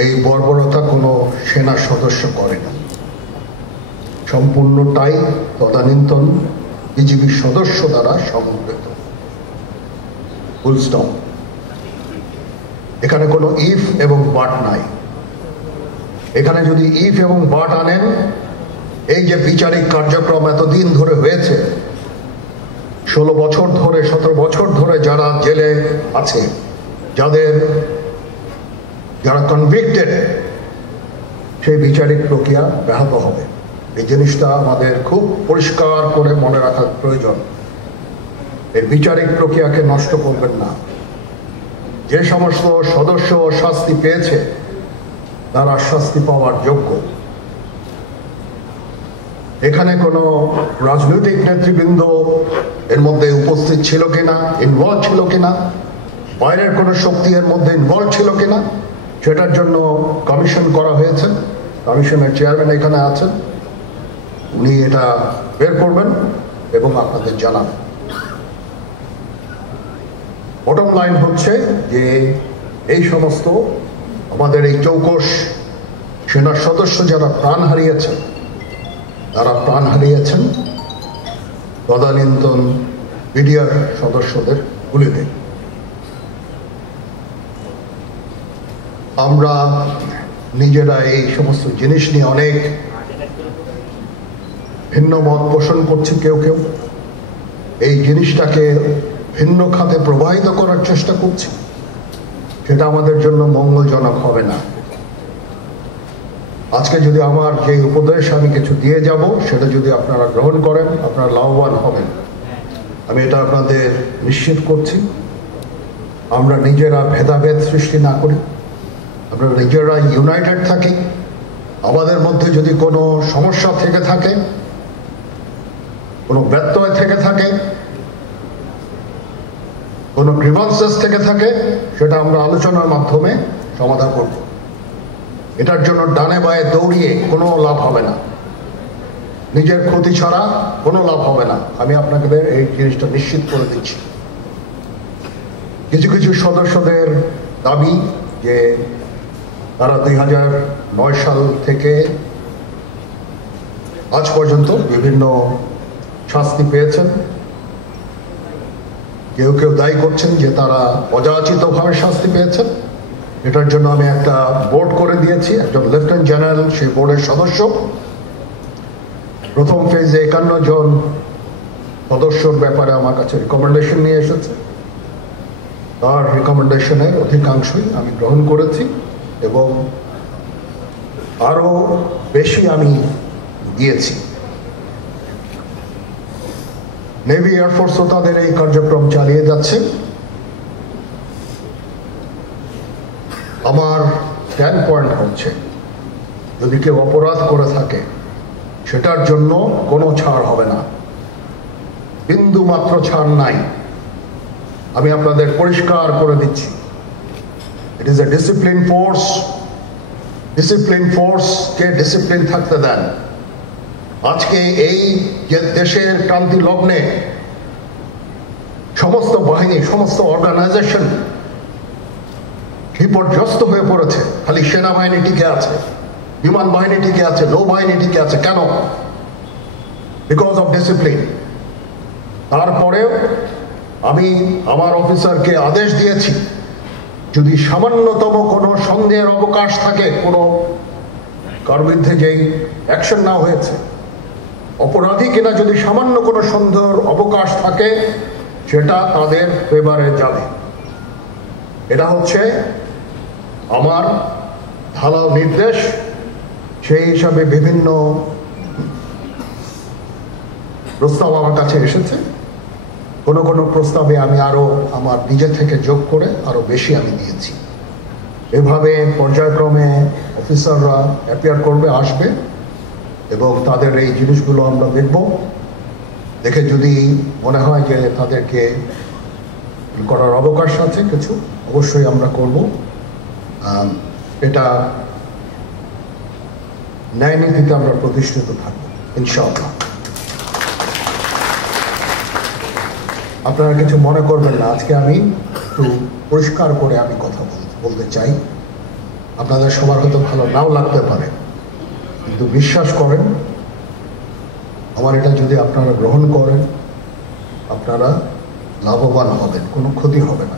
এই বর্বরতা কোনো সেনা সদস্য করে না, সম্পূর্ণটাই তদানীন্তন বিজিবির সদস্য দ্বারা সমন্বিত। Full stop. এখানে কোনো ইফ এবং বাট নাই। এখানে যদি ইফ এবং বাট আনেন, এই যে বিচারিক কার্যক্রম এতদিন ধরে হয়েছে, 16 বছর ধরে 17 বছর ধরে যারা জেলে আছে, যারা কনভিক্টেড, সেই বিচারিক প্রক্রিয়া ব্যাহত হবে। এই জিনিসটা আমাদের খুব পরিষ্কার করে মনে রাখার প্রয়োজন। এই বিচারিক প্রক্রিয়াকে নষ্ট করবেন না। যে সমস্ত সদস্য শাস্তি পেয়েছে তারা শাস্তি পাওয়ার যোগ্য। এখানে কোনো রাজনৈতিক নেতৃবৃন্দ এর মধ্যে উপস্থিত ছিল কিনা, ইনভলভ ছিল কিনা, বাইরের কোনো শক্তি এর মধ্যে ইনভলভ ছিল কিনা, সেটার জন্য কমিশন করা হয়েছে। কমিশনের চেয়ারম্যান এখানে আছেন, উনি এটা বের করবেন এবং আপনাদের জানাবেন। বটম লাইন হচ্ছে যে এই সমস্ত আমাদের এই চৌকস সেনার সদস্য যারা প্রাণ হারিয়েছেন, তারা প্রাণ হারিয়েছেন তদানীন্তন বিডিআর সদস্যদের গুলিতে। আমরা নিজেরা এই সমস্ত জিনিস নিয়ে অনেক ভিন্ন মত পোষণ করছি। কেউ কেউ এই জিনিসটাকে ভিন্ন খাতে প্রবাহিত করার চেষ্টা করছি। সেটা আমাদের জন্য মঙ্গলজনক হবে না। আজকে যদি আমার যে উপদেশ আমি কিছু দিয়ে যাব, সেটা যদি আপনারা গ্রহণ করেন, আপনারা লাভবান হবেন, আমি এটা আপনাদের নিশ্চিত করছি। আমরা নিজেরা ভেদাভেদ সৃষ্টি না করি, আমরা নিজেরা ইউনাইটেড থাকি। আমাদের মধ্যে যদি কোনো সমস্যা থেকে থাকে, কোনো ব্যত্যয় থেকে থাকে, কোনো গ্রিভান্সেস থেকে থাকে, সেটা আমরা আলোচনার মাধ্যমে সমাধান করব। এটার জন্য ডানে বায়ে দৌড়িয়ে কোনো লাভ হবে না, নিজের ক্ষতি ছাড়া কোনো লাভ হবে না। আমি আপনাদের এই জিনিসটা নিশ্চিত করে দিচ্ছি। কিছু কিছু সদস্যদের দাবি যে তারা 2009 সাল থেকে আজ পর্যন্ত বিভিন্ন শাস্তি পেয়েছেন। কেউ কেউ দায়ী করছেন যে তারা অযাচিতভাবে শাস্তি পেয়েছেন। এটার জন্য আমি একটা বোর্ড করে দিয়েছি, একজন লেফটেন্যান্ট জেনারেল সেই বোর্ডের সদস্য। প্রথম ফেজে 51 জন সদস্যর ব্যাপারে আমার কাছে রিকমেন্ডেশন নিয়ে এসেছে। তার রিকমেন্ডেশনের অধিকাংশই আমি গ্রহণ করেছি এবং আরো বেশি আমি দিয়েছি। নেভি এয়ারফোর্সও তাদের এই কার্যক্রম চালিয়ে যাচ্ছে। আমার স্ট্যান্ড পয়েন্ট হচ্ছে, যদি কেউ অপরাধ করে থাকে সেটার জন্য কোনো ছাড় হবে না, বিন্দু মাত্র ছাড় নাই। আমি আপনাদের পরিষ্কার করে দিচ্ছি, it is a discipline force. Discipline ফোর্সকে ডিসিপ্লিন থাকতে দেন। আজকে এই যে দেশের ক্রান্তি লগ্নে সমস্ত বাহিনী, সমস্ত অর্গানাইজেশন বিপর্যস্ত হয়ে পড়েছে। খালি সেনাবাহিনী টিকে আছে, বিমান বাহিনী টিকে আছে, নৌবাহিনী টিকে আছে। কেন? Because of discipline. তারপরেও আমি আমার অফিসারকে আদেশ দিয়েছি, যদি সামান্যতম কোনো সন্দেহের অবকাশ থাকে, কোনো কার বিরুদ্ধে যেই অ্যাকশন না হয়েছে, অপরাধী কিনা যদি সামান্য কোনো সন্দেহের অবকাশ থাকে, সেটা তাদের ফেভারে যাবে। এটা হচ্ছে আমার ঢালাও নির্দেশ। সেই হিসাবে বিভিন্ন প্রস্তাব আমার কাছে এসেছে। কোনো কোনো প্রস্তাবে আমি আরো আমার নিজে থেকে যোগ করে আরো বেশি আমি দিয়েছি। এভাবে পর্যায়ক্রমে অফিসাররা অ্যাপিয়ার করবে, আসবে এবং তাদের এই জিনিসগুলো আমরা দেখব। দেখে যদি মনে হয় যে তাদেরকে করার অবকাশ আছে কিছু, অবশ্যই আমরা করব। এটা ন্যায় নীতিতে আমরা প্রতিষ্ঠিত থাকবো ইনশাআল্লাহ। আপনারা কিছু মনে করবেন না, আজকে আমি একটু পরিষ্কার করে আমি কথা বলতে চাই। আপনাদের সবার হয়তো ভালো নাও লাগতে পারে, কিন্তু বিশ্বাস করেন আমার এটা যদি আপনারা গ্রহণ করেন আপনারা লাভবান হবেন, কোনো ক্ষতি হবে না।